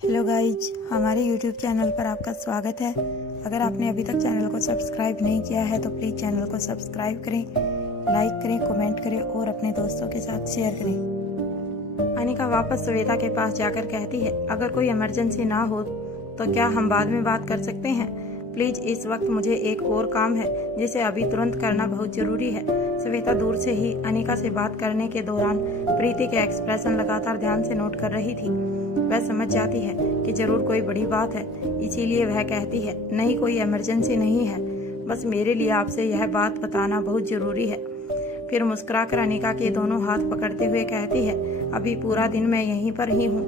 Hello guys, हमारे YouTube channel पर आपका स्वागत है। अगर आपने अभी तक चैनल को सब्सक्राइब नहीं किया है तो प्लीज़ चैनल को सब्सक्राइब करें, लाइक करें, कमेंट करें और अपने दोस्तों के साथ शेयर करें। अनिका वापस श्वेता के पास जाकर कहती है, अगर कोई इमरजेंसी ना हो तो क्या हम बाद में बात कर सकते हैं? प्लीज, इस वक्त मुझे एक और काम है जिसे अभी तुरंत करना बहुत जरूरी है। श्वेता दूर से ही अनिका से बात करने के दौरान प्रीति के एक्सप्रेशन लगातार ध्यान से नोट कर रही थी। वह समझ जाती है कि जरूर कोई बड़ी बात है, इसीलिए वह कहती है, नहीं कोई इमरजेंसी नहीं है, बस मेरे लिए आपसे यह बात बताना बहुत जरूरी है। फिर मुस्कुराकर अनिका के दोनों हाथ पकड़ते हुए कहती है, अभी पूरा दिन मैं यहीं पर ही हूँ,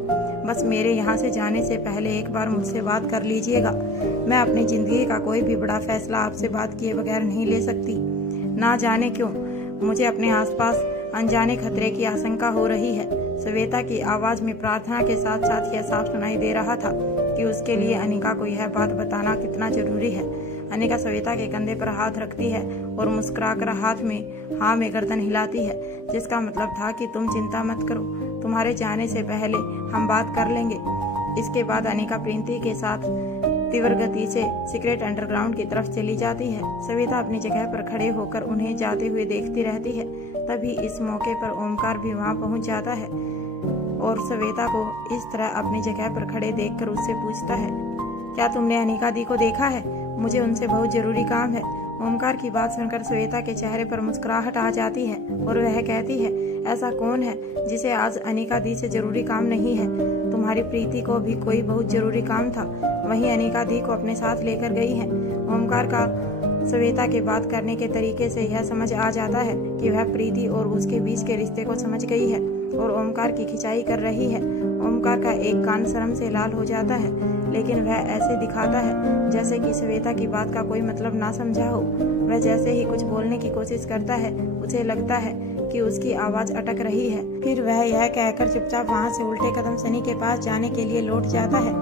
बस मेरे यहाँ से जाने से पहले एक बार मुझसे बात कर लीजिएगा। मैं अपनी जिंदगी का कोई भी बड़ा फैसला आपसे बात किए बगैर नहीं ले सकती। ना जाने क्यों मुझे अपने आसपास अनजाने खतरे की आशंका हो रही है। श्वेता की आवाज में प्रार्थना के साथ साथ यह साफ सुनाई दे रहा था कि उसके लिए अनिका को यह बात बताना कितना जरूरी है। अनिका श्वेता के कंधे पर हाथ रखती है और मुस्कुराकर हाथ में हाँ में गर्दन हिलाती है, जिसका मतलब था कि तुम चिंता मत करो, तुम्हारे जाने से पहले हम बात कर लेंगे। इसके बाद अनिका प्रीति के साथ तीव्र गति से सीक्रेट अंडरग्राउंड की तरफ चली जाती है। श्वेता अपनी जगह पर खड़े होकर उन्हें जाते हुए देखती रहती है। तभी इस मौके पर ओमकार भी वहां पहुंच जाता है और श्वेता को इस तरह अपनी जगह पर खड़े देखकर उससे पूछता है, क्या तुमने अनिका दी को देखा है? मुझे उनसे बहुत जरूरी काम है। ओमकार की बात सुनकर श्वेता के चेहरे पर मुस्कुराहट आ जाती है और वह कहती है, ऐसा कौन है जिसे आज अनिका दी से जरूरी काम नहीं है? तुम्हारी प्रीति को भी कोई बहुत जरूरी काम था, वहीं अनिका दी को अपने साथ लेकर गई है। ओमकार का श्वेता के बात करने के तरीके से यह समझ आ जाता है कि वह प्रीति और उसके बीच के रिश्ते को समझ गई है और ओमकार की खिंचाई कर रही है। ओमकार का एक कान शर्म से लाल हो जाता है, लेकिन वह ऐसे दिखाता है जैसे कि श्वेता की बात का कोई मतलब ना समझा हो। वह जैसे ही कुछ बोलने की कोशिश करता है, उसे लगता है कि उसकी आवाज अटक रही है। फिर वह यह कहकर चुपचाप वहां से उल्टे कदम सनी के पास जाने के लिए लौट जाता है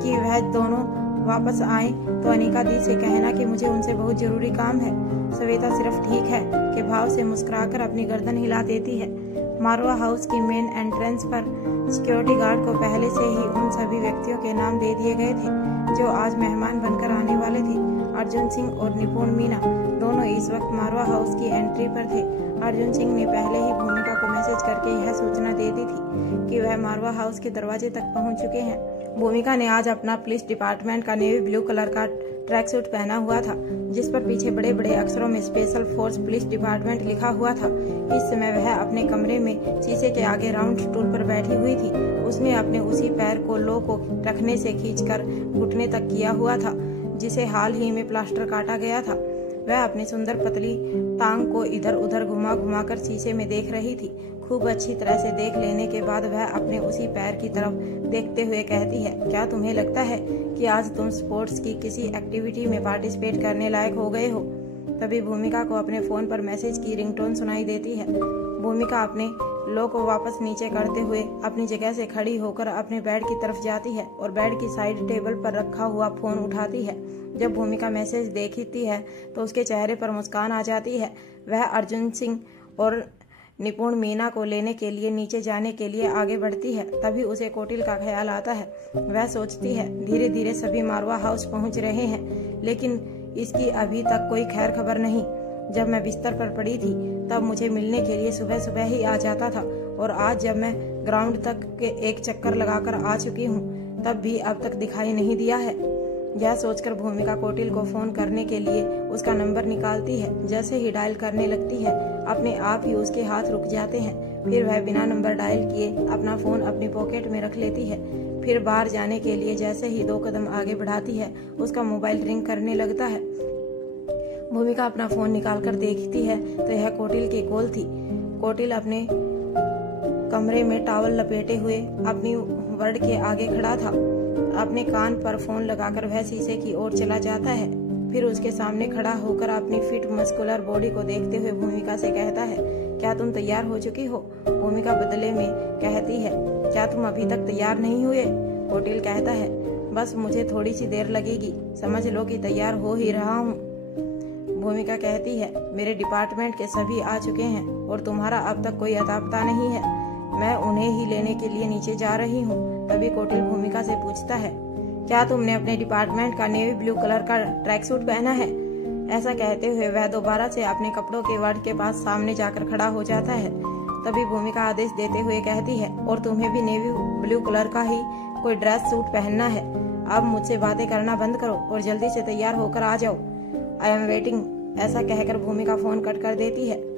कि वह दोनों वापस आए तो अनिका दी से कहना कि मुझे उनसे बहुत जरूरी काम है। श्वेता सिर्फ ठीक है के भाव से मुस्कुराकर अपनी गर्दन हिला देती है। मारवा हाउस की मेन एंट्रेंस पर सिक्योरिटी गार्ड को पहले से ही उन सभी व्यक्तियों के नाम दे दिए गए थे जो आज मेहमान बनकर आने वाले थे। अर्जुन सिंह और निपुण मीना दोनों इस वक्त मारवा हाउस की एंट्री पर थे। अर्जुन सिंह ने पहले ही भूमिका को मैसेज करके यह सूचना दे दी थी कि वह मारवा हाउस के दरवाजे तक पहुंच चुके हैं। भूमिका ने आज अपना पुलिस डिपार्टमेंट का नेवी ब्लू कलर का ट्रैक सूट पहना हुआ था, जिस पर पीछे बड़े बड़े अक्षरों में स्पेशल फोर्स पुलिस डिपार्टमेंट लिखा हुआ था। इस समय वह अपने कमरे में शीशे के आगे राउंड स्टूल पर बैठी हुई थी। उसने अपने उसी पैर को लो को रखने से खींचकर घुटने तक किया हुआ था, जिसे हाल ही में प्लास्टर काटा गया था। वह अपनी सुंदर पतली टांग को इधर उधर घुमा घुमा कर शीशे में देख रही थी। खूब अच्छी तरह से देख लेने के बाद वह अपने उसी पैर की तरफ देखते हुए कहती है, क्या तुम्हें लगता है कि आज तुम स्पोर्ट्स की किसी एक्टिविटी में पार्टिसिपेट करने लायक हो गए हो? तभी भूमिका को अपने फोन पर मैसेज की रिंगटोन सुनाई देती है। भूमिका अपने लो को वापस नीचे करते हुए अपनी जगह से खड़ी होकर अपने बेड की तरफ जाती है और बेड की साइड टेबल पर रखा हुआ फोन उठाती है। जब भूमिका मैसेज देखती है तो उसके चेहरे पर मुस्कान आ जाती है। वह अर्जुन सिंह और निपुण मीना को लेने के लिए नीचे जाने के लिए आगे बढ़ती है। तभी उसे कोटिल का ख्याल आता है। वह सोचती है, धीरे धीरे सभी मारवा हाउस पहुंच रहे हैं, लेकिन इसकी अभी तक कोई खैर खबर नहीं। जब मैं बिस्तर पर पड़ी थी तब मुझे मिलने के लिए सुबह सुबह ही आ जाता था, और आज जब मैं ग्राउंड तक के एक चक्कर लगाकर आ चुकी हूँ तब भी अब तक दिखाई नहीं दिया है। यह सोचकर भूमिका कोटिल को फोन करने के लिए उसका नंबर निकालती है। जैसे ही डायल करने लगती है, अपने आप ही उसके हाथ रुक जाते हैं। फिर वह बिना नंबर डायल किए अपना फोन अपनी पॉकेट में रख लेती है। फिर बाहर जाने के लिए जैसे ही 2 कदम आगे बढ़ाती है, उसका मोबाइल रिंग करने लगता है। भूमिका अपना फोन निकालकर देखती है तो यह कोटिल की कॉल थी। कोटिल अपने कमरे में टॉवल लपेटे हुए अपनी वर्ड के आगे खड़ा था। अपने कान पर फोन लगाकर वह शीशे की ओर चला जाता है। फिर उसके सामने खड़ा होकर अपनी फिट मस्कुलर बॉडी को देखते हुए भूमिका से कहता है, क्या तुम तैयार हो चुकी हो? भूमिका बदले में कहती है, क्या तुम अभी तक तैयार नहीं हुए? कोटिल कहता है, बस मुझे थोड़ी सी देर लगेगी, समझ लो कि तैयार हो ही रहा हूँ। भूमिका कहती है, मेरे डिपार्टमेंट के सभी आ चुके हैं और तुम्हारा अब तक कोई अता पता नहीं है। मैं उन्हें ही लेने के लिए नीचे जा रही हूँ। तभी कोटिल भूमिका भूमिका से पूछता है, क्या तुमने अपने डिपार्टमेंट का नेवी ब्लू कलर का ट्रैक सूट पहना है? ऐसा कहते हुए वह दोबारा से अपने कपड़ों के वर्ड के पास सामने जाकर खड़ा हो जाता है। तभी भूमिका आदेश देते हुए कहती है, और तुम्हें भी नेवी ब्लू कलर का ही कोई ड्रेस सूट पहनना है। अब मुझसे बातें करना बंद करो और जल्दी से तैयार होकर आ जाओ। I am waiting. ऐसा कहकर भूमिका फोन कट कर देती है।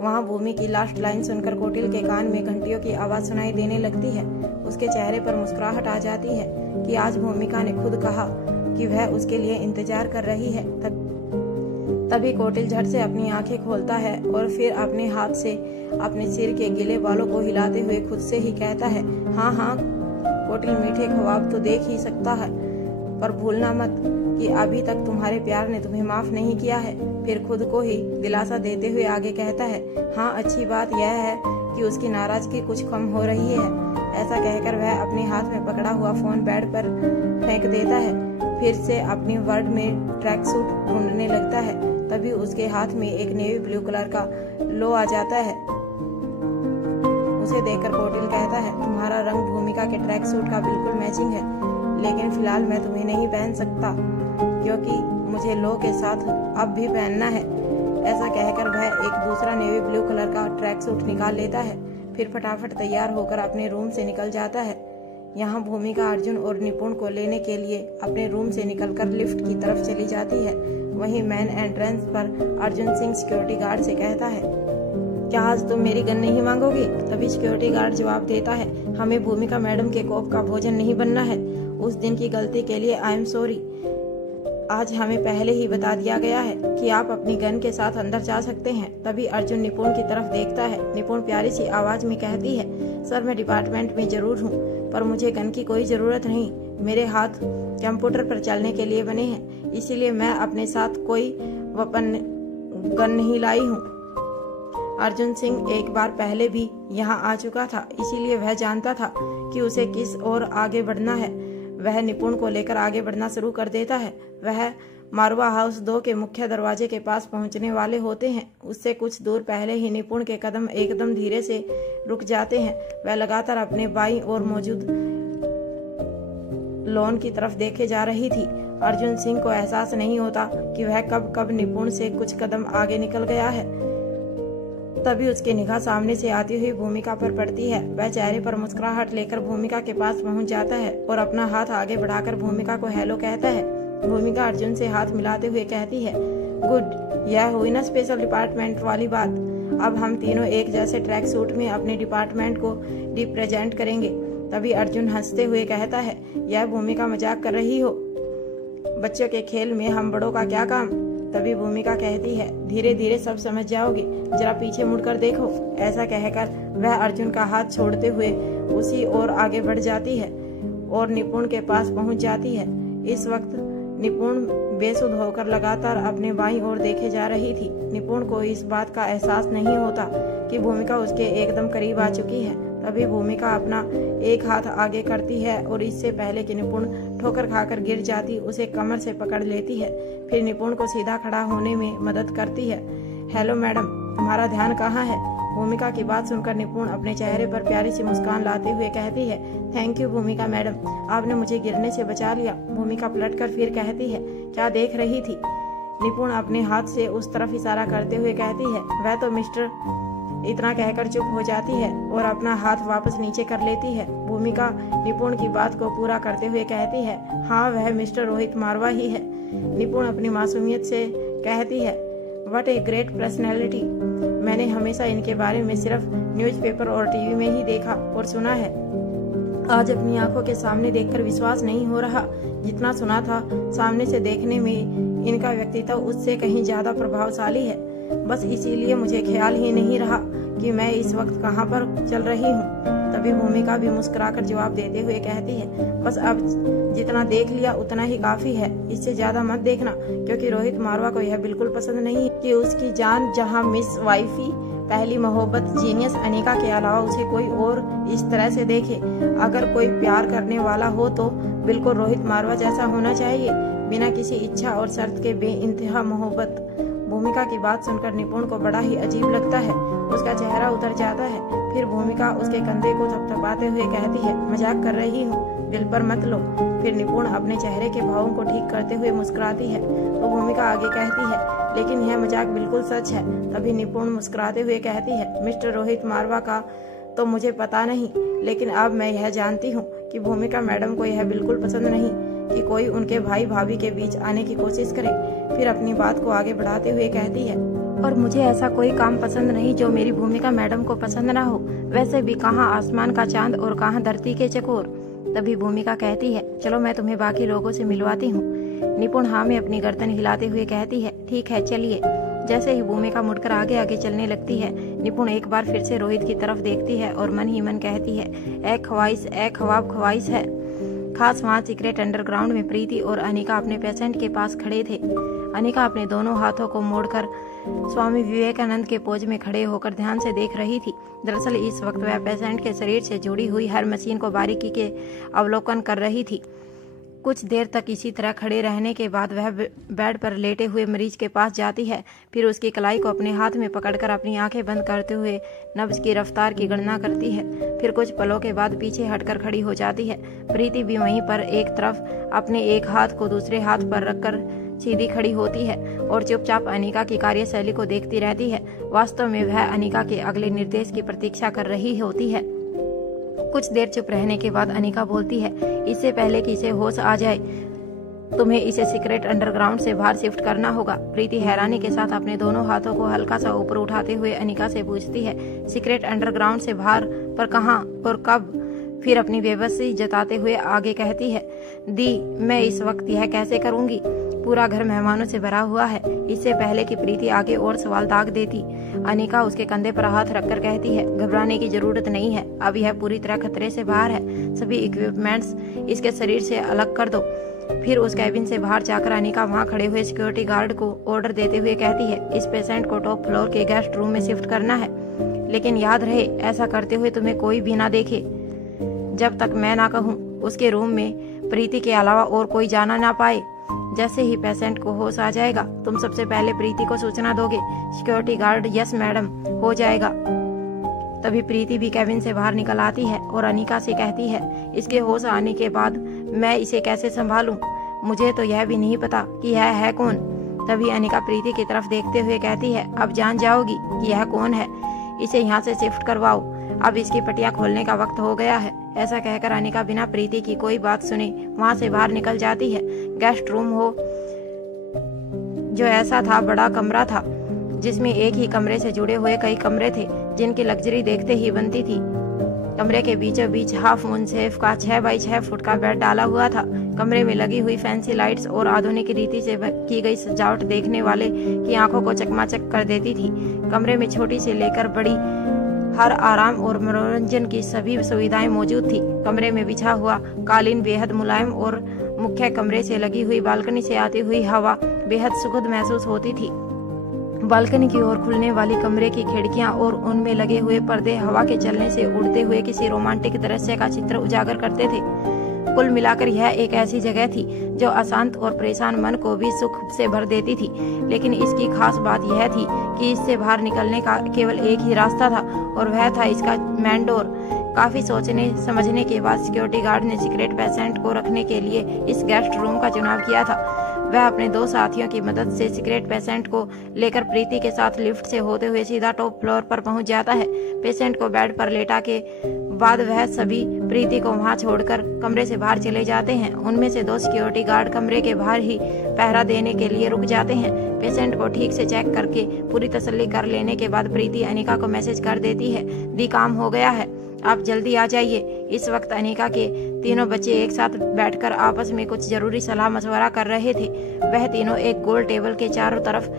वहाँ भूमि की लास्ट लाइन सुनकर कोटिल के कान में घंटियों की आवाज सुनाई देने लगती है। उसके चेहरे पर मुस्कुराहट आ जाती है कि आज भूमिका ने खुद कहा कि वह उसके लिए इंतजार कर रही है। तभी कोटिल झट से अपनी आंखें खोलता है और फिर अपने हाथ से अपने सिर के गीले बालों को हिलाते हुए खुद से ही कहता है, हाँ हाँ कोटिल, मीठे ख्वाब तो देख ही सकता है, पर भूलना मत कि अभी तक तुम्हारे प्यार ने तुम्हें माफ नहीं किया है। फिर खुद को ही दिलासा देते हुए आगे कहता है, हाँ अच्छी बात यह है कि उसकी नाराजगी कुछ कम हो रही है। ऐसा कहकर वह अपने हाथ में पकड़ा हुआ फोन बेड पर फेंक देता है। फिर से अपनी वर्ड में ट्रैक सूट ढूंढने लगता है। तभी उसके हाथ में एक नेवी ब्लू कलर का लो आ जाता है। उसे देखकर कोटिल कहता है, तुम्हारा रंग भूमिका के ट्रैक सूट का बिल्कुल मैचिंग है, लेकिन फिलहाल मैं तुम्हें नहीं पहन सकता क्योंकि मुझे लो के साथ अब भी पहनना है। ऐसा कहकर वह एक दूसरा नेवी ब्लू कलर का ट्रैक सूट निकाल लेता है। फिर फटाफट तैयार होकर अपने रूम से निकल जाता है। यहाँ भूमिका अर्जुन और निपुण को लेने के लिए अपने रूम से निकलकर लिफ्ट की तरफ चली जाती है। वहीं मेन एंट्रेंस पर अर्जुन सिंह सिक्योरिटी गार्ड से कहता है, क्या आज तुम मेरी गन नहीं मांगोगे? तभी सिक्योरिटी गार्ड जवाब देता है, हमें भूमिका मैडम के कोप का भोजन नहीं बनना है। उस दिन की गलती के लिए आई एम सॉरी। आज हमें पहले ही बता दिया गया है कि आप अपनी गन के साथ अंदर जा सकते हैं। तभी अर्जुन निपुण की तरफ देखता है। निपुण प्यारी सी आवाज में कहती है, सर मैं डिपार्टमेंट में जरूर हूँ, पर मुझे गन की कोई जरूरत नहीं। मेरे हाथ कंप्यूटर पर चलने के लिए बने हैं, इसीलिए मैं अपने साथ कोई गन नहीं लाई हूँ। अर्जुन सिंह एक बार पहले भी यहाँ आ चुका था, इसीलिए वह जानता था कि उसे किस ओर आगे बढ़ना है। वह निपुण को लेकर आगे बढ़ना शुरू कर देता है। वह मारवा हाउस 2 के मुख्य दरवाजे के पास पहुंचने वाले होते हैं। उससे कुछ दूर पहले ही निपुण के कदम एकदम धीरे से रुक जाते हैं। वह लगातार अपने बाईं ओर मौजूद लॉन की तरफ देखे जा रही थी। अर्जुन सिंह को एहसास नहीं होता कि वह कब निपुण से कुछ कदम आगे निकल गया है। तभी उसकी निगाह सामने से आती हुई भूमिका पर पड़ती है। वह चेहरे पर मुस्कुराहट लेकर भूमिका के पास पहुंच जाता है और अपना हाथ आगे बढ़ाकर भूमिका को हेलो कहता है। भूमिका अर्जुन से हाथ मिलाते हुए कहती है, गुड, यह हुई ना स्पेशल डिपार्टमेंट वाली बात। अब हम तीनों एक जैसे ट्रैक सूट में अपने डिपार्टमेंट को रिप्रेजेंट करेंगे। तभी अर्जुन हंसते हुए कहता है, यह भूमिका मजाक कर रही हो? बच्चों के खेल में हम बड़ों का क्या काम? तभी भूमिका कहती है, धीरे धीरे सब समझ जाओगे, जरा पीछे मुड़कर देखो। ऐसा कहकर वह अर्जुन का हाथ छोड़ते हुए उसी ओर आगे बढ़ जाती है और निपुण के पास पहुंच जाती है। इस वक्त निपुण बेसुध होकर लगातार अपने बाईं ओर देखे जा रही थी। निपुण को इस बात का एहसास नहीं होता कि भूमिका उसके एकदम करीब आ चुकी है। तभी भूमिका अपना एक हाथ आगे करती है और इससे पहले कि निपुण ठोकर खाकर गिर जाती, उसे कमर से पकड़ लेती है। फिर निपुण को सीधा खड़ा होने में मदद करती है। हेलो मैडम, तुम्हारा ध्यान कहाँ है? भूमिका की बात सुनकर निपुण अपने चेहरे पर प्यारी सी मुस्कान लाते हुए कहती है, थैंक यू भूमिका मैडम, आपने मुझे गिरने से बचा लिया। भूमिका पलटकर फिर कहती है, क्या देख रही थी? निपुण अपने हाथ से उस तरफ इशारा करते हुए कहती है, वह तो मिस्टर। इतना कहकर चुप हो जाती है और अपना हाथ वापस नीचे कर लेती है। भूमिका निपुण की बात को पूरा करते हुए कहती है, हाँ वह मिस्टर रोहित मारवा ही है। निपुण अपनी मासूमियत से कहती है, व्हाट ए ग्रेट पर्सनैलिटी। मैंने हमेशा इनके बारे में सिर्फ न्यूज़पेपर और टीवी में ही देखा और सुना है। आज अपनी आंखों के सामने देखकर विश्वास नहीं हो रहा। जितना सुना था, सामने से देखने में इनका व्यक्तित्व उससे कहीं ज्यादा प्रभावशाली है। बस इसीलिए मुझे ख्याल ही नहीं रहा कि मैं इस वक्त कहाँ पर चल रही हूँ। तभी भूमिका भी मुस्कुराकर जवाब देते हुए कहती है, बस अब जितना देख लिया उतना ही काफी है, इससे ज्यादा मत देखना, क्योंकि रोहित मारवा को यह बिल्कुल पसंद नहीं है कि उसकी जान जहाँ मिस वाइफी पहली मोहब्बत जीनियस अनिका के अलावा उसे कोई और इस तरह से देखे। अगर कोई प्यार करने वाला हो तो बिल्कुल रोहित मारवा जैसा होना चाहिए, बिना किसी इच्छा और शर्त के बेइंतहा मोहब्बत। भूमिका की बात सुनकर निपुण को बड़ा ही अजीब लगता है। उसका चेहरा उतर जाता है। फिर भूमिका उसके कंधे को थपथपाते हुए कहती है, मजाक कर रही हूँ। दिल पर मत लो। फिर निपुण अपने चेहरे के भावों को ठीक करते हुए मुस्कुराती है तो भूमिका आगे कहती है, लेकिन यह मजाक बिल्कुल सच है। तभी निपुण मुस्कुराते हुए कहती है, मिस्टर रोहित मारवा का तो मुझे पता नहीं, लेकिन अब मैं यह जानती हूँ कि भूमिका मैडम को यह बिल्कुल पसंद नहीं कि कोई उनके भाई भाभी के बीच आने की कोशिश करे। फिर अपनी बात को आगे बढ़ाते हुए कहती है, और मुझे ऐसा कोई काम पसंद नहीं जो मेरी भूमिका मैडम को पसंद ना हो। वैसे भी कहाँ आसमान का चांद और कहाँ धरती के चकोर। तभी भूमिका कहती है, चलो मैं तुम्हें बाकी लोगों से मिलवाती हूँ। निपुण हाँ में अपनी गर्दन हिलाते हुए कहती है, ठीक है चलिए। जैसे ही भूमिका मुड़कर आगे आगे चलने लगती है, निपुण एक बार फिर से रोहित की तरफ देखती है और मन ही मन कहती है, ए ख्वाहिश ए ख्वाब ख्वाहिश है। खास वहाँ सीक्रेट अंडरग्राउंड में प्रीति और अनिका अपने पेशेंट के पास खड़े थे। अनिका अपने दोनों हाथों को मोड़कर स्वामी विवेकानंद के पोज में खड़े होकर ध्यान से देख रही थी। दरअसल इस वक्त वह पेशेंट के शरीर से जुड़ी हुई हर मशीन को बारीकी के अवलोकन कर रही थी। कुछ देर तक इसी तरह खड़े रहने के बाद वह बेड पर लेटे हुए मरीज के पास जाती है। फिर उसकी कलाई को अपने हाथ में पकड़कर अपनी आंखें बंद करते हुए नब्ज की रफ्तार की गणना करती है। फिर कुछ पलों के बाद पीछे हटकर खड़ी हो जाती है। प्रीति भी वहीं पर एक तरफ अपने एक हाथ को दूसरे हाथ पर रखकर सीधी खड़ी होती है और चुपचाप अनिका की कार्यशैली को देखती रहती है। वास्तव में वह अनिका के अगले निर्देश की प्रतीक्षा कर रही होती है। कुछ देर चुप रहने के बाद अनिका बोलती है, इससे पहले कि इसे होश आ जाए तुम्हें इसे सीक्रेट अंडरग्राउंड से बाहर शिफ्ट करना होगा। प्रीति हैरानी के साथ अपने दोनों हाथों को हल्का सा ऊपर उठाते हुए अनिका से पूछती है, सीक्रेट अंडरग्राउंड से बाहर पर कहाँ और कब? फिर अपनी बेबसी जताते हुए आगे कहती है, दी मैं इस वक्त यह कैसे करूंगी? पूरा घर मेहमानों से भरा हुआ है। इससे पहले कि प्रीति आगे और सवाल दाग देती, अनिका उसके कंधे पर हाथ रखकर कहती है, घबराने की जरूरत नहीं है। अब यह पूरी तरह खतरे से बाहर है। सभी इक्विपमेंट्स इसके शरीर से अलग कर दो। फिर उस कैबिन से बाहर जाकर अनिका वहां खड़े हुए सिक्योरिटी गार्ड को ऑर्डर देते हुए कहती है, इस पेशेंट को टॉप फ्लोर के गेस्ट रूम में शिफ्ट करना है, लेकिन याद रहे ऐसा करते हुए तुम्हें कोई भी ना देखे। जब तक मैं ना कहूँ उसके रूम में प्रीति के अलावा और कोई जाना ना पाए। जैसे ही पेशेंट को होश आ जाएगा तुम सबसे पहले प्रीति को सूचना दोगे। सिक्योरिटी गार्ड, यस मैडम, हो जाएगा। तभी प्रीति भी कैबिन से बाहर निकल आती है और अनिका से कहती है, इसके होश आने के बाद मैं इसे कैसे संभालूं? मुझे तो यह भी नहीं पता कि यह है कौन। तभी अनिका प्रीति की तरफ देखते हुए कहती है, अब जान जाओगी कि यह कौन है। इसे यहाँ से शिफ्ट करवाओ, अब इसकी पटिया खोलने का वक्त हो गया है। ऐसा कहकर अनिका बिना प्रीति की कोई बात सुने वहां से बाहर निकल जाती है। गेस्ट रूम हो जो ऐसा था बड़ा कमरा था जिसमें एक ही कमरे से जुड़े हुए कई कमरे थे जिनकी लग्जरी देखते ही बनती थी। कमरे के बीचों बीच हाफ मून शेफ का 6 बाई 6 फुट का बेड डाला हुआ था। कमरे में लगी हुई फैंसी लाइट्स और आधुनिक रीति से की गई सजावट देखने वाले की आंखों को चकमाचक कर देती थी। कमरे में छोटी से लेकर बड़ी हर आराम और मनोरंजन की सभी सुविधाएं मौजूद थी। कमरे में बिछा हुआ कालीन बेहद मुलायम और मुख्य कमरे से लगी हुई बालकनी से आती हुई हवा बेहद सुखद महसूस होती थी। बालकनी की ओर खुलने वाली कमरे की खिड़कियां और उनमें लगे हुए पर्दे हवा के चलने से उड़ते हुए किसी रोमांटिक दृश्य का चित्र उजागर करते थे। कुल मिलाकर यह एक ऐसी जगह थी जो अशांत और परेशान मन को भी सुख से भर देती थी। लेकिन इसकी खास बात यह थी कि इससे बाहर निकलने का केवल एक ही रास्ता था और वह था इसका मेन डोर। काफी सोचने समझने के बाद सिक्योरिटी गार्ड ने सीक्रेट पेशेंट को रखने के लिए इस गेस्ट रूम का चुनाव किया था। वह अपने 2 साथियों की मदद से सीक्रेट पेशेंट को लेकर प्रीति के साथ लिफ्ट से होते हुए सीधा टॉप फ्लोर पर पहुंच जाता है। पेशेंट को बेड पर लेटा के बाद वह सभी प्रीति को वहां छोड़कर कमरे से बाहर चले जाते हैं। उनमें से 2 सिक्योरिटी गार्ड कमरे के बाहर ही पहरा देने के लिए रुक जाते हैं। पेशेंट को ठीक से चेक करके पूरी तसल्ली कर लेने के बाद प्रीति अनिका को मैसेज कर देती है, दी काम हो गया है, आप जल्दी आ जाइए। इस वक्त अनिका के तीनों बच्चे एक साथ बैठकर आपस में कुछ जरूरी सलाह मशवरा कर रहे थे। वह तीनों एक गोल टेबल के चारों तरफ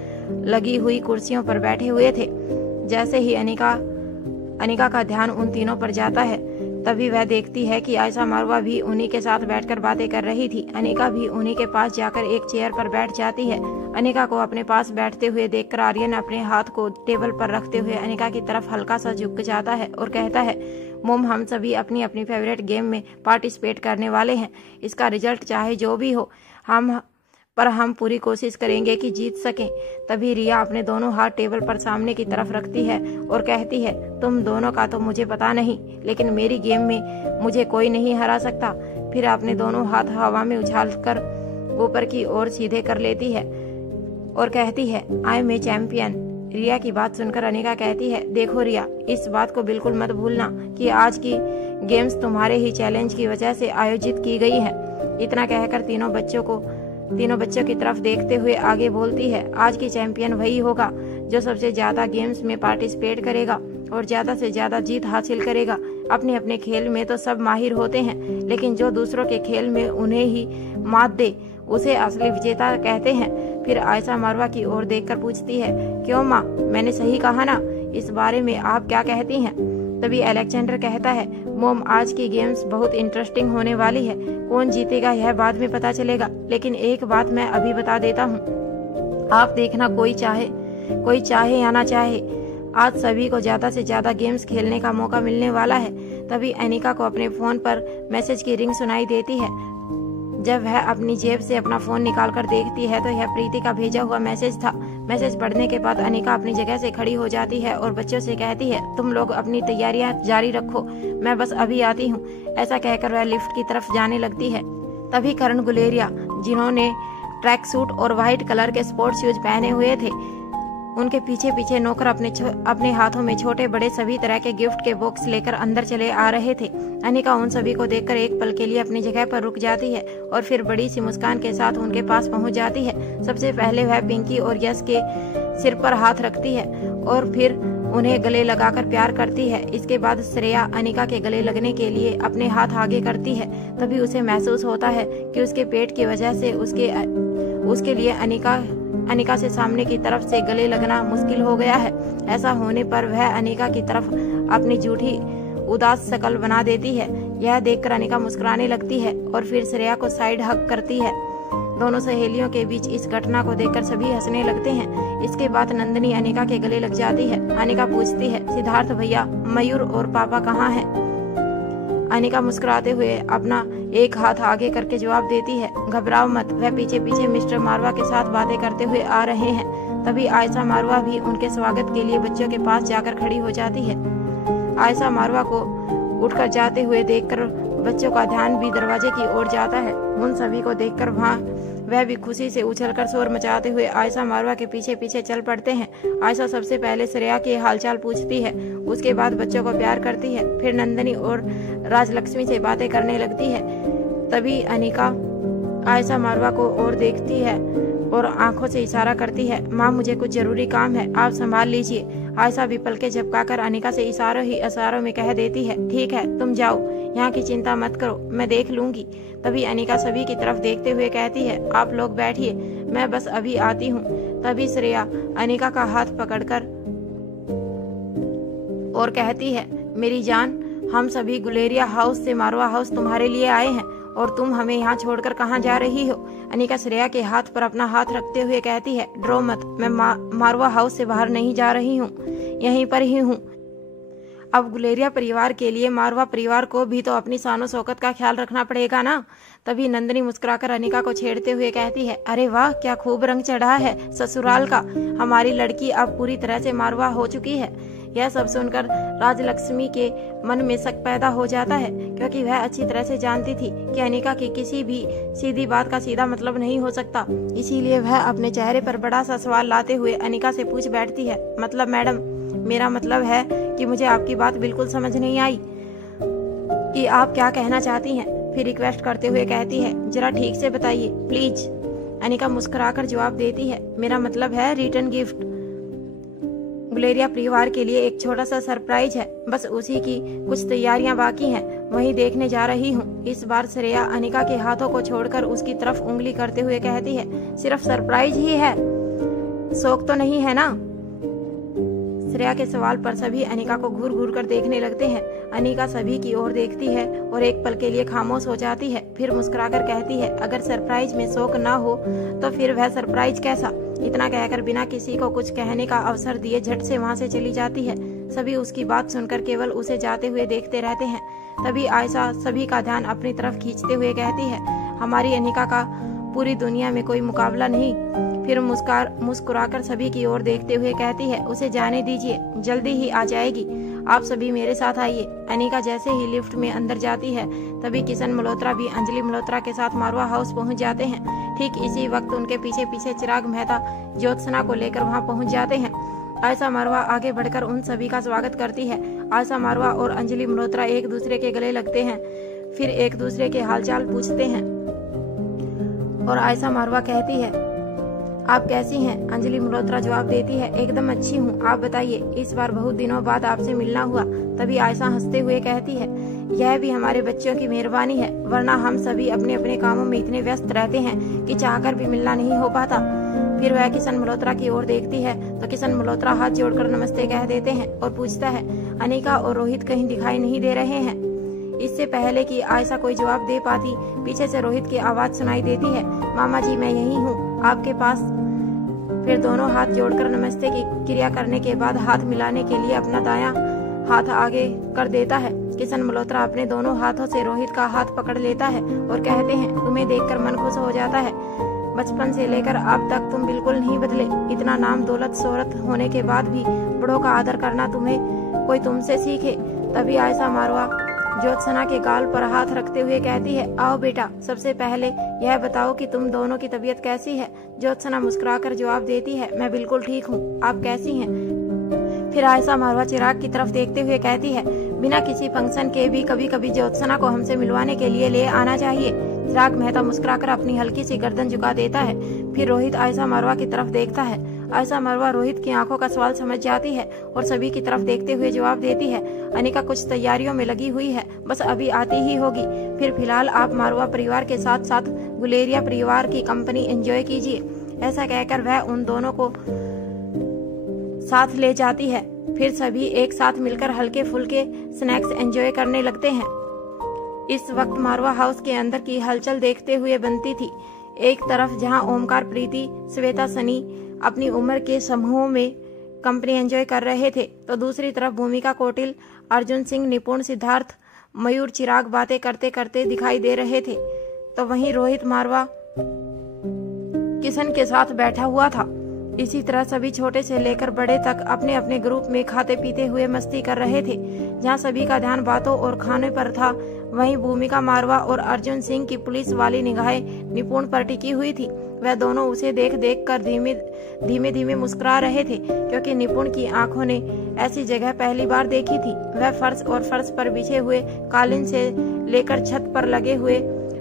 लगी हुई कुर्सियों पर बैठे हुए थे। जैसे ही अनिका का ध्यान उन तीनों पर जाता है तभी वह देखती है कि आयशा मारवा भी उन्हीं के साथ बैठकर बातें कर रही थी। अनिका भी उन्हीं के पास जाकर एक चेयर पर बैठ जाती है। अनिका को अपने पास बैठते हुए देखकर आर्यन अपने हाथ को टेबल पर रखते हुए अनिका की तरफ हल्का सा झुक जाता है और कहता है, मोम, हम सभी अपनी अपनी फेवरेट गेम में पार्टिसिपेट करने वाले हैं। इसका रिजल्ट चाहे जो भी हो हम पूरी कोशिश करेंगे कि जीत सकें। तभी रिया अपने दोनों हाथ टेबल पर सामने की तरफ रखती है और कहती है, तुम दोनों का तो मुझे पता नहीं, लेकिन मेरी गेम में मुझे कोई नहीं हरा सकता। फिर अपने दोनों हाथ हवा में उछालकर ऊपर की ओर सीधे कर लेती है और कहती है, आई एम ए चैंपियन। रिया की बात सुनकर अनिका कहती है, देखो रिया, इस बात को बिल्कुल मत भूलना कि आज की गेम्स तुम्हारे ही चैलेंज की वजह से आयोजित की गई है। इतना कहकर तीनों बच्चों की तरफ देखते हुए आगे बोलती है, आज की चैंपियन वही होगा जो सबसे ज्यादा गेम्स में पार्टिसिपेट करेगा और ज्यादा से ज्यादा जीत हासिल करेगा। अपने अपने खेल में तो सब माहिर होते हैं, लेकिन जो दूसरों के खेल में उन्हें ही मात दे उसे असली विजेता कहते हैं। फिर आयशा मारवा की ओर देखकर पूछती है, क्यों माँ, मैंने सही कहा ना? इस बारे में आप क्या कहती हैं? तभी अलेक्जेंडर कहता है, मोम, आज की गेम्स बहुत इंटरेस्टिंग होने वाली है। कौन जीतेगा यह बाद में पता चलेगा, लेकिन एक बात मैं अभी बता देता हूँ। आप देखना, कोई चाहे या ना चाहे, आज सभी को ज्यादा से ज्यादा गेम्स खेलने का मौका मिलने वाला है। तभी अनिका को अपने फोन पर मैसेज की रिंग सुनाई देती है। जब वह अपनी जेब से अपना फोन निकालकर देखती है तो यह प्रीति का भेजा हुआ मैसेज था। मैसेज पढ़ने के बाद अनिका अपनी जगह से खड़ी हो जाती है और बच्चों से कहती है, तुम लोग अपनी तैयारियां जारी रखो, मैं बस अभी आती हूँ। ऐसा कहकर वह लिफ्ट की तरफ जाने लगती है। तभी करण गुलेरिया, जिन्होंने ट्रैक सूट और व्हाइट कलर के स्पोर्ट्स शूज पहने हुए थे, उनके पीछे पीछे नौकर अपने हाथों में छोटे बड़े सभी तरह के गिफ्ट के बॉक्स लेकर अंदर चले आ रहे थे। अनिका उन सभी को देखकर एक पल के लिए अपनी जगह पर रुक जाती है और फिर बड़ी सी मुस्कान के साथ उनके पास पहुंच जाती है। सबसे पहले वह पिंकी और यश के सिर पर हाथ रखती है और फिर उन्हें गले लगाकर प्यार करती है। इसके बाद श्रेया अनिका के गले लगने के लिए अपने हाथ आगे करती है। तभी उसे महसूस होता है कि उसके पेट की वजह से उसके लिए अनिका से सामने की तरफ से गले लगना मुश्किल हो गया है। ऐसा होने पर वह अनिका की तरफ अपनी झूठी उदास शक्ल बना देती है। यह देखकर अनिका मुस्कुराने लगती है और फिर श्रेया को साइड हग करती है। दोनों सहेलियों के बीच इस घटना को देखकर सभी हंसने लगते हैं। इसके बाद नंदिनी अनिका के गले लग जाती है। अनिका पूछती है, सिद्धार्थ भैया, मयूर और पापा कहाँ हैं? अनिका मुस्कुराते हुए अपना एक हाथ आगे करके जवाब देती है, घबराओ मत, वह पीछे पीछे मिस्टर मारवा के साथ बातें करते हुए आ रहे हैं। तभी आयशा मारवा भी उनके स्वागत के लिए बच्चों के पास जाकर खड़ी हो जाती है। आयशा मारवा को उठकर जाते हुए देखकर बच्चों का ध्यान भी दरवाजे की ओर जाता है। उन सभी को देखकर वह भी खुशी से उछलकर शोर मचाते हुए आयशा मारवा के पीछे पीछे चल पड़ते हैं। आयशा सबसे पहले श्रेया के हालचाल पूछती है, उसके बाद बच्चों को प्यार करती है, फिर नंदिनी और राजलक्ष्मी से बातें करने लगती है। तभी अनिका आयशा मारवा को और देखती है और आंखों से इशारा करती है, माँ, मुझे कुछ जरूरी काम है, आप संभाल लीजिए। आयशा भी पलके झपकाकर अनिका से इशारों में कह देती है, ठीक है, तुम जाओ, यहाँ की चिंता मत करो, मैं देख लूंगी। तभी अनिका सभी की तरफ देखते हुए कहती है, आप लोग बैठिए, मैं बस अभी आती हूँ। तभी श्रेया अनिका का हाथ पकड़कर और कहती है, मेरी जान, हम सभी गुलेरिया हाउस से मारवा हाउस तुम्हारे लिए आए हैं और तुम हमें यहाँ छोड़कर कहाँ जा रही हो? अनिका श्रेया के हाथ पर अपना हाथ रखते हुए कहती है, डरो मत, मैं मारवा हाउस से बाहर नहीं जा रही हूँ, यहीं पर ही हूँ। अब गुलेरिया परिवार के लिए मारवा परिवार को भी तो अपनी शानो शौकत का ख्याल रखना पड़ेगा ना। तभी नंदिनी मुस्कुराकर अनिका को छेड़ते हुए कहती है, अरे वाह, क्या खूब रंग चढ़ा है ससुराल का, हमारी लड़की अब पूरी तरह से मारवा हो चुकी है। यह सब सुनकर राजलक्ष्मी के मन में शक पैदा हो जाता है, क्योंकि वह अच्छी तरह से जानती थी कि अनिका की किसी भी सीधी बात का सीधा मतलब नहीं हो सकता। इसीलिए वह अपने चेहरे पर बड़ा सा सवाल लाते हुए अनिका से पूछ बैठती है, मतलब मैडम, मेरा मतलब है कि मुझे आपकी बात बिल्कुल समझ नहीं आई कि आप क्या कहना चाहती हैं। फिर रिक्वेस्ट करते हुए कहती है, जरा ठीक से बताइए प्लीज। अनिका मुस्कुराकर जवाब देती है, मेरा मतलब है रिटर्न गिफ्ट। गुलेरिया परिवार के लिए एक छोटा सा सरप्राइज है, बस उसी की कुछ तैयारियां बाकी हैं, वही देखने जा रही हूँ। इस बार श्रेया अनिका के हाथों को छोड़कर उसकी तरफ उंगली करते हुए कहती है, सिर्फ सरप्राइज ही है, शौक तो नहीं है ना? श्रेया के सवाल पर सभी अनिका को घूर घूर कर देखने लगते हैं। अनिका सभी की ओर देखती है और एक पल के लिए खामोश हो जाती है, फिर मुस्कुराकर कहती है, अगर सरप्राइज में शौक ना हो तो फिर वह सरप्राइज कैसा? इतना कहकर बिना किसी को कुछ कहने का अवसर दिए झट से वहाँ से चली जाती है। सभी उसकी बात सुनकर केवल उसे जाते हुए देखते रहते हैं। तभी आयशा सभी का ध्यान अपनी तरफ खींचते हुए कहती है, हमारी अनिका का पूरी दुनिया में कोई मुकाबला नहीं। फिर मुस्कुराकर सभी की ओर देखते हुए कहती है, उसे जाने दीजिए, जल्दी ही आ जाएगी। आप सभी मेरे साथ आइए। अनिका जैसे ही लिफ्ट में अंदर जाती है तभी किशन मल्होत्रा भी अंजलि मल्होत्रा के साथ मारवा हाउस पहुंच जाते हैं। ठीक इसी वक्त उनके पीछे पीछे चिराग मेहता ज्योत्सना को लेकर वहां पहुंच जाते हैं। आयशा मारवा आगे बढ़कर उन सभी का स्वागत करती है। आयशा मारवा और अंजलि मल्होत्रा एक दूसरे के गले लगते हैं, फिर एक दूसरे के हालचाल पूछते हैं और आयशा मारवा कहती है, आप कैसी हैं? अंजलि मल्होत्रा जवाब देती है, एकदम अच्छी हूँ, आप बताइए, इस बार बहुत दिनों बाद आपसे मिलना हुआ। तभी आयशा हंसते हुए कहती है, यह भी हमारे बच्चों की मेहरबानी है, वरना हम सभी अपने अपने कामों में इतने व्यस्त रहते हैं कि चाहकर भी मिलना नहीं हो पाता। फिर वह किशन मल्होत्रा की ओर देखती है तो किशन मल्होत्रा हाथ जोड़कर नमस्ते कह देते हैं और पूछता है, अनिका और रोहित कहीं दिखाई नहीं दे रहे हैं? इससे पहले कि आयशा कोई जवाब दे पाती, पीछे से रोहित की आवाज सुनाई देती है, मामा जी मैं यही हूँ आपके पास। फिर दोनों हाथ जोड़कर नमस्ते की क्रिया करने के बाद हाथ मिलाने के लिए अपना दायां हाथ आगे कर देता है। किशन मल्होत्रा अपने दोनों हाथों से रोहित का हाथ पकड़ लेता है और कहते हैं, तुम्हें देखकर मन खुश हो जाता है, बचपन से लेकर अब तक तुम बिल्कुल नहीं बदले। इतना नाम दौलत शोहरत होने के बाद भी बड़ों का आदर करना तुम्हें कोई तुमसे सीखे। तभी आयशा मारवा ज्योत्सना के गाल पर हाथ रखते हुए कहती है, आओ बेटा, सबसे पहले यह बताओ कि तुम दोनों की तबीयत कैसी है? ज्योत्सना मुस्कुराकर जवाब देती है, मैं बिल्कुल ठीक हूँ, आप कैसी हैं? फिर आयशा मारवा चिराग की तरफ देखते हुए कहती है, बिना किसी फंक्शन के भी कभी कभी ज्योत्सना को हमसे मिलवाने के लिए ले आना चाहिए। चिराग मेहता मुस्कुराकर अपनी हल्की सी गर्दन झुका देता है। फिर रोहित आयशा मारवा की तरफ देखता है। आयशा मारवा रोहित की आंखों का सवाल समझ जाती है और सभी की तरफ देखते हुए जवाब देती है, अनिका कुछ तैयारियों में लगी हुई है, बस अभी आती ही होगी। फिर फिलहाल आप मारवा परिवार के साथ साथ गुलेरिया परिवार की कंपनी एंजॉय कीजिए। ऐसा कहकर वह उन दोनों को साथ ले जाती है। फिर सभी एक साथ मिलकर हल्के फुल्के स्नैक्स एंजॉय करने लगते हैं। इस वक्त मारवा हाउस के अंदर की हलचल देखते हुए बनती थी। एक तरफ जहां ओमकार, प्रीति, श्वेता, सनी अपनी उम्र के समूहों में कंपनी एंजॉय कर रहे थे, तो दूसरी तरफ भूमिका, कौटिल, अर्जुन सिंह, निपुण, सिद्धार्थ, मयूर, चिराग बातें करते करते दिखाई दे रहे थे। तो वहीं रोहित मारवा किशन के साथ बैठा हुआ था। इसी तरह सभी छोटे से लेकर बड़े तक अपने अपने ग्रुप में खाते पीते हुए मस्ती कर रहे थे। जहां सभी का ध्यान बातों और खाने पर था, वहीं भूमिका मारवा और अर्जुन सिंह की पुलिस वाली निगाहें निपुण पर टिकी हुई थी। वह दोनों उसे देख देख कर धीमे धीमे मुस्कुरा रहे थे, क्योंकि निपुण की आंखों ने ऐसी जगह पहली बार देखी थी। वह फर्श और फर्श पर बिछे हुए कालीन से लेकर छत पर लगे हुए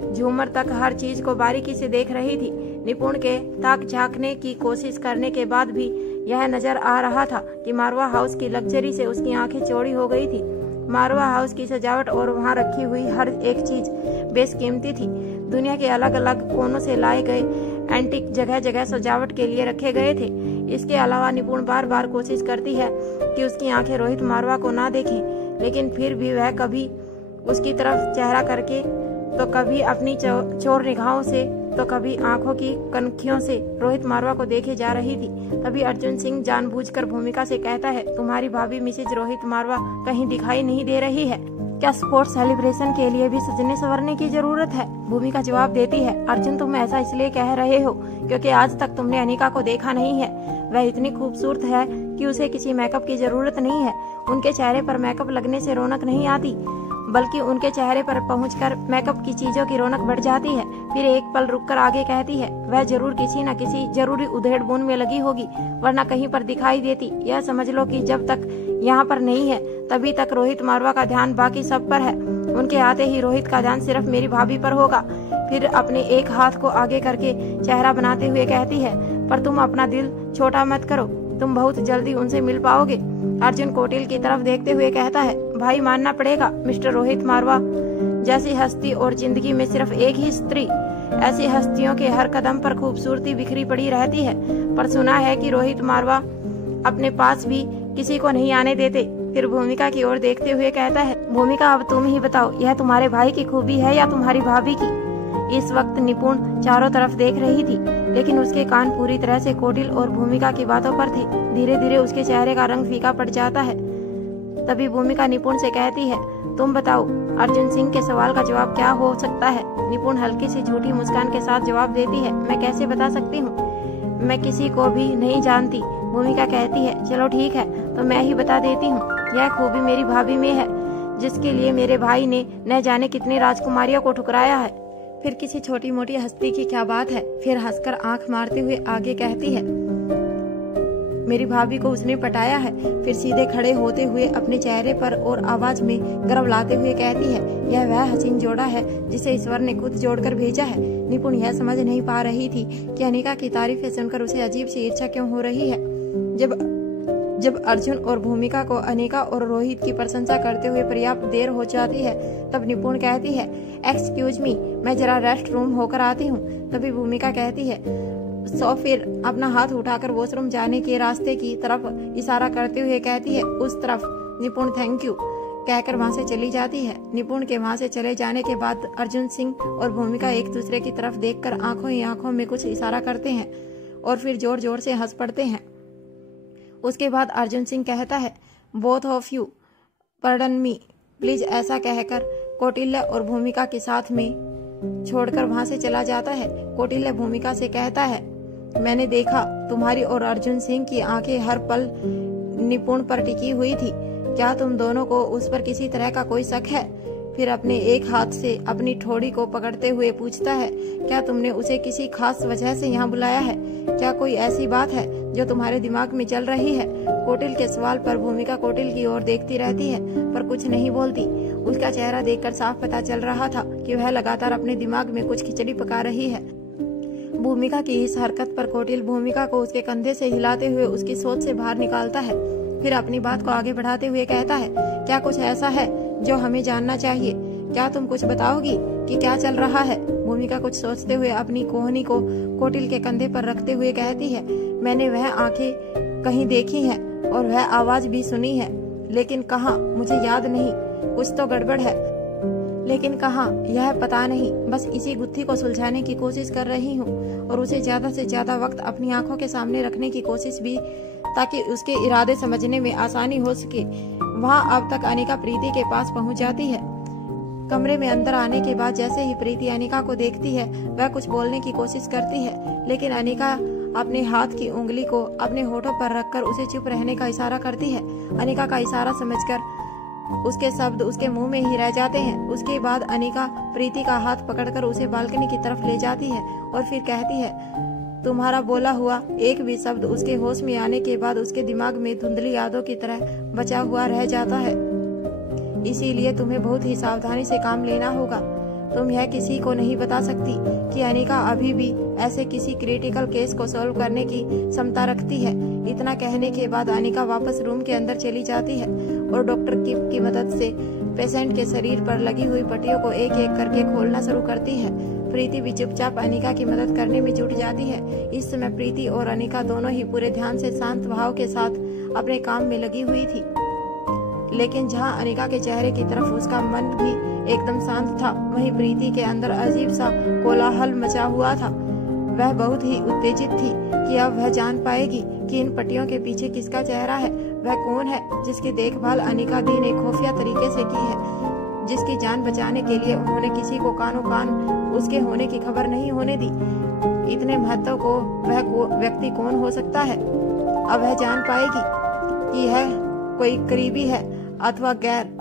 झूमर तक हर चीज को बारीकी से देख रही थी। निपुण के ताक झांकने की कोशिश करने के बाद भी यह नजर आ रहा था कि मारवा हाउस की लग्जरी से उसकी आंखें चौड़ी हो गई थी। मारवा हाउस की सजावट और वहां रखी हुई हर एक चीज बेशकीमती थी। दुनिया के अलग अलग कोनों से लाए गए एंटीक जगह जगह सजावट के लिए रखे गए थे। इसके अलावा निपुण बार बार कोशिश करती है कि उसकी आंखें रोहित मारवा को ना देखें, लेकिन फिर भी वह कभी उसकी तरफ चेहरा करके, तो कभी अपनी चोर निगाहों से, तो कभी आंखों की कनखियों से रोहित मारवा को देखे जा रही थी। तभी अर्जुन सिंह जानबूझकर भूमिका से कहता है, तुम्हारी भाभी मिसेज रोहित मारवा कहीं दिखाई नहीं दे रही है, क्या स्पोर्ट्स सेलिब्रेशन के लिए भी सजने संवरने की जरूरत है? भूमिका जवाब देती है, अर्जुन तुम ऐसा इसलिए कह रहे हो क्योंकि आज तक तुमने अनिका को देखा नहीं है। वह इतनी खूबसूरत है कि उसे किसी मेकअप की जरूरत नहीं है। उनके चेहरे पर मेकअप लगने से रौनक नहीं आती, बल्कि उनके चेहरे पर पहुंचकर मेकअप की चीजों की रौनक बढ़ जाती है। फिर एक पल रुककर आगे कहती है, वह जरूर किसी न किसी जरूरी उधेड़ बुन में लगी होगी, वरना कहीं पर दिखाई देती। यह समझ लो कि जब तक यहाँ पर नहीं है तभी तक रोहित मारवा का ध्यान बाकी सब पर है। उनके आते ही रोहित का ध्यान सिर्फ मेरी भाभी पर होगा। फिर अपने एक हाथ को आगे करके चेहरा बनाते हुए कहती है, पर तुम अपना दिल छोटा मत करो, तुम बहुत जल्दी उनसे मिल पाओगे। अर्जुन कौटिल की तरफ देखते हुए कहता है, भाई मानना पड़ेगा, मिस्टर रोहित मारवा जैसी हस्ती और जिंदगी में सिर्फ एक ही स्त्री। ऐसी हस्तियों के हर कदम पर खूबसूरती बिखरी पड़ी रहती है, पर सुना है कि रोहित मारवा अपने पास भी किसी को नहीं आने देते। फिर भूमिका की ओर देखते हुए कहता है, भूमिका अब तुम ही बताओ, यह तुम्हारे भाई की खूबी है या तुम्हारी भाभी की? इस वक्त निपुण चारों तरफ देख रही थी, लेकिन उसके कान पूरी तरह से कौटिल और भूमिका की बातों पर थे। धीरे धीरे उसके चेहरे का रंग फीका पड़ जाता है। तभी भूमिका निपुण से कहती है, तुम बताओ अर्जुन सिंह के सवाल का जवाब क्या हो सकता है? निपुण हल्की सी झूठी मुस्कान के साथ जवाब देती है, मैं कैसे बता सकती हूँ, मैं किसी को भी नहीं जानती। भूमिका कहती है, चलो ठीक है, तो मैं ही बता देती हूँ। यह खूबी मेरी भाभी में है, जिसके लिए मेरे भाई ने न जाने कितनी राजकुमारियों को ठुकराया है। फिर किसी छोटी मोटी हस्ती की क्या बात है। फिर हंसकर आंख मारते हुए आगे कहती है, मेरी भाभी को उसने पटाया है। फिर सीधे खड़े होते हुए अपने चेहरे पर और आवाज में गर्व लाते हुए कहती है, यह वह हसीन जोड़ा है जिसे ईश्वर ने खुद जोड़कर भेजा है। निपुण यह समझ नहीं पा रही थी कि अनिका की तारीफें सुनकर उसे अजीब सी ईर्ष्या क्यों हो रही है। जब अर्जुन और भूमिका को अनिका और रोहित की प्रशंसा करते हुए पर्याप्त देर हो जाती है, तब निपुण कहती है, एक्सक्यूज मी, मैं जरा रेस्ट रूम होकर आती हूँ। तभी भूमिका कहती है, सो फिर अपना हाथ उठाकर वॉशरूम जाने के रास्ते की तरफ इशारा करते हुए कहती है, उस तरफ। निपुण थैंक यू कहकर वहां से चली जाती है। निपुण के वहां से चले जाने के बाद अर्जुन सिंह और भूमिका एक दूसरे की तरफ देखकर आंखों ही आंखों में कुछ इशारा करते हैं और फिर जोर जोर से हंस पड़ते हैं। उसके बाद अर्जुन सिंह कहता है, both of you pardon me please, ऐसा कहकर कौटिल्य और भूमिका के साथ में छोड़कर वहां से चला जाता है। कौटिल्य भूमिका से कहता है, मैंने देखा तुम्हारी और अर्जुन सिंह की आंखें हर पल निपुण पर टिकी हुई थी। क्या तुम दोनों को उस पर किसी तरह का कोई शक है? फिर अपने एक हाथ से अपनी ठोड़ी को पकड़ते हुए पूछता है, क्या तुमने उसे किसी खास वजह से यहाँ बुलाया है? क्या कोई ऐसी बात है जो तुम्हारे दिमाग में चल रही है? कौटिल्य के सवाल पर भूमिका कौटिल्य की ओर देखती रहती है पर कुछ नहीं बोलती। उसका चेहरा देखकर साफ पता चल रहा था कि वह लगातार अपने दिमाग में कुछ खिचड़ी पका रही है। भूमिका की इस हरकत पर कौटिल्य भूमिका को उसके कंधे से हिलाते हुए उसकी सोच से बाहर निकालता है। फिर अपनी बात को आगे बढ़ाते हुए कहता है, क्या कुछ ऐसा है जो हमें जानना चाहिए? क्या तुम कुछ बताओगी कि क्या चल रहा है? भूमिका कुछ सोचते हुए अपनी कोहनी को कौटिल्य के कंधे पर रखते हुए कहती है, मैंने वह आंखें कहीं देखी हैं और वह आवाज भी सुनी है, लेकिन कहाँ मुझे याद नहीं। कुछ तो गड़बड़ है, लेकिन कहाँ यह पता नहीं। बस इसी गुत्थी को सुलझाने की कोशिश कर रही हूँ और उसे ज्यादा से ज्यादा वक्त अपनी आंखों के सामने रखने की कोशिश भी, ताकि उसके इरादे समझने में आसानी हो सके। वहाँ अब तक अनिका प्रीति के पास पहुँच जाती है। कमरे में अंदर आने के बाद जैसे ही प्रीति अनिका को देखती है, वह कुछ बोलने की कोशिश करती है, लेकिन अनिका अपने हाथ की उंगली को अपने होठों पर रखकर उसे चुप रहने का इशारा करती है। अनिका का इशारा समझकर उसके शब्द उसके मुंह में ही रह जाते हैं। उसके बाद अनिका प्रीति का हाथ पकड़कर उसे बालकनी की तरफ ले जाती है और फिर कहती है, तुम्हारा बोला हुआ एक भी शब्द उसके होश में आने के बाद उसके दिमाग में धुंधली यादों की तरह बचा हुआ रह जाता है। इसीलिए तुम्हें बहुत ही सावधानी से काम लेना होगा। तुम यह किसी को नहीं बता सकती कि अनिका अभी भी ऐसे किसी क्रिटिकल केस को सॉल्व करने की क्षमता रखती है। इतना कहने के बाद अनिका वापस रूम के अंदर चली जाती है और डॉक्टर किप की मदद से पेशेंट के शरीर पर लगी हुई पट्टियों को एक एक करके खोलना शुरू करती है। प्रीति भी चुपचाप अनिका की मदद करने में जुट जाती है। इस समय प्रीति और अनिका दोनों ही पूरे ध्यान से शांत भाव के साथ अपने काम में लगी हुई थी, लेकिन जहां अनिका के चेहरे की तरफ उसका मन भी एकदम शांत था, वहीं प्रीति के अंदर अजीब सा कोलाहल मचा हुआ था। वह बहुत ही उत्तेजित थी कि अब वह जान पाएगी कि इन पट्टियों के पीछे किसका चेहरा है। वह कौन है जिसकी देखभाल अनिका दी ने खुफिया तरीके से की है, जिसकी जान बचाने के लिए उन्होंने किसी को कानो कान उसके होने की खबर नहीं होने दी। इतने महत्व को वह व्यक्ति कौन हो सकता है? अब वह जान पाएगी कि यह कोई करीबी है अथवा गैर।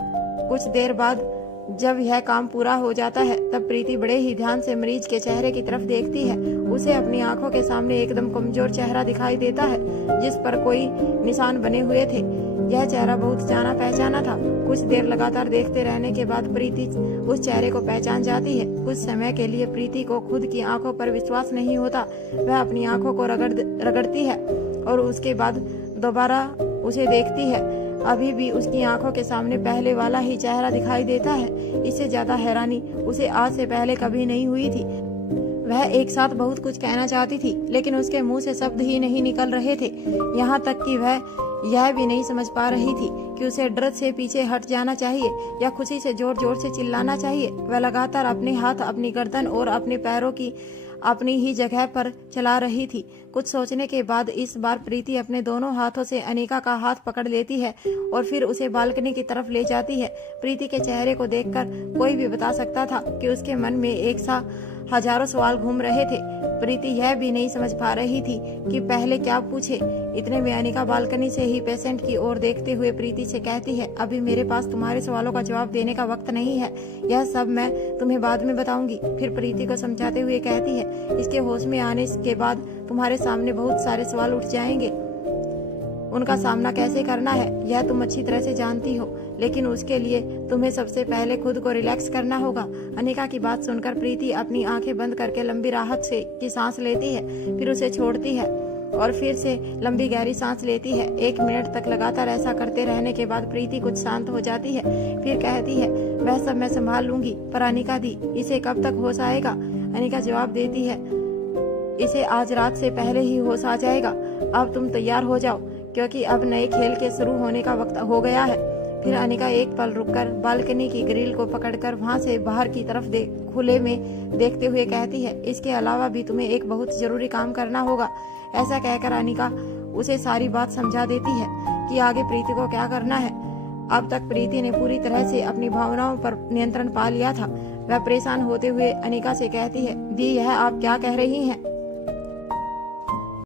कुछ देर बाद जब यह काम पूरा हो जाता है, तब प्रीति बड़े ही ध्यान से मरीज के चेहरे की तरफ देखती है। उसे अपनी आंखों के सामने एकदम कमजोर चेहरा दिखाई देता है, जिस पर कोई निशान बने हुए थे। यह चेहरा बहुत जाना पहचाना था। कुछ देर लगातार देखते रहने के बाद प्रीति उस चेहरे को पहचान जाती है। कुछ समय के लिए प्रीति को खुद की आंखों पर विश्वास नहीं होता। वह अपनी आंखों को रगड़ती है और उसके बाद दोबारा उसे देखती है। अभी भी उसकी आंखों के सामने पहले वाला ही चेहरा दिखाई देता है। इससे ज्यादा हैरानी उसे आज से पहले कभी नहीं हुई थी। वह एक साथ बहुत कुछ कहना चाहती थी, लेकिन उसके मुंह से शब्द ही नहीं निकल रहे थे। यहाँ तक कि वह यह भी नहीं समझ पा रही थी कि उसे डर से पीछे हट जाना चाहिए या खुशी से जोर जोर से चिल्लाना चाहिए। वह लगातार अपने हाथ, अपनी गर्दन और अपने पैरों की अपनी ही जगह पर चला रही थी। कुछ सोचने के बाद इस बार प्रीति अपने दोनों हाथों से अनिका का हाथ पकड़ लेती है और फिर उसे बालकनी की तरफ ले जाती है। प्रीति के चेहरे को देखकर कोई भी बता सकता था कि उसके मन में एक सा हजारों सवाल घूम रहे थे। प्रीति यह भी नहीं समझ पा रही थी कि पहले क्या पूछे। इतने में अनिका बालकनी से ही पेशेंट की ओर देखते हुए प्रीति से कहती है, अभी मेरे पास तुम्हारे सवालों का जवाब देने का वक्त नहीं है, यह सब मैं तुम्हें बाद में बताऊंगी। फिर प्रीति को समझाते हुए कहती है, इसके होश में आने के बाद तुम्हारे सामने बहुत सारे सवाल उठ जाएंगे, उनका सामना कैसे करना है यह तुम अच्छी तरह से जानती हो, लेकिन उसके लिए तुम्हें सबसे पहले खुद को रिलैक्स करना होगा। अनिका की बात सुनकर प्रीति अपनी आंखें बंद करके लंबी राहत से की सांस लेती है, फिर उसे छोड़ती है और फिर से लंबी गहरी सांस लेती है। 1 मिनट तक लगातार ऐसा करते रहने के बाद प्रीति कुछ शांत हो जाती है। फिर कहती है, वह सब मैं संभाल लूंगी, पर अनिका दी, इसे कब तक होश आएगा? अनिका जवाब देती है, इसे आज रात से पहले ही होश आ जाएगा। अब तुम तैयार हो जाओ, क्योंकि अब नए खेल के शुरू होने का वक्त हो गया है। फिर अनिका एक पल रुककर बालकनी की ग्रिल को पकड़कर वहां से बाहर की तरफ खुले में देखते हुए कहती है, इसके अलावा भी तुम्हें एक बहुत जरूरी काम करना होगा। ऐसा कहकर अनिका उसे सारी बात समझा देती है कि आगे प्रीति को क्या करना है। अब तक प्रीति ने पूरी तरह से अपनी भावनाओं पर नियंत्रण पा लिया था। वह परेशान होते हुए अनिका से कहती है, दी, यह आप क्या कह रही हैं?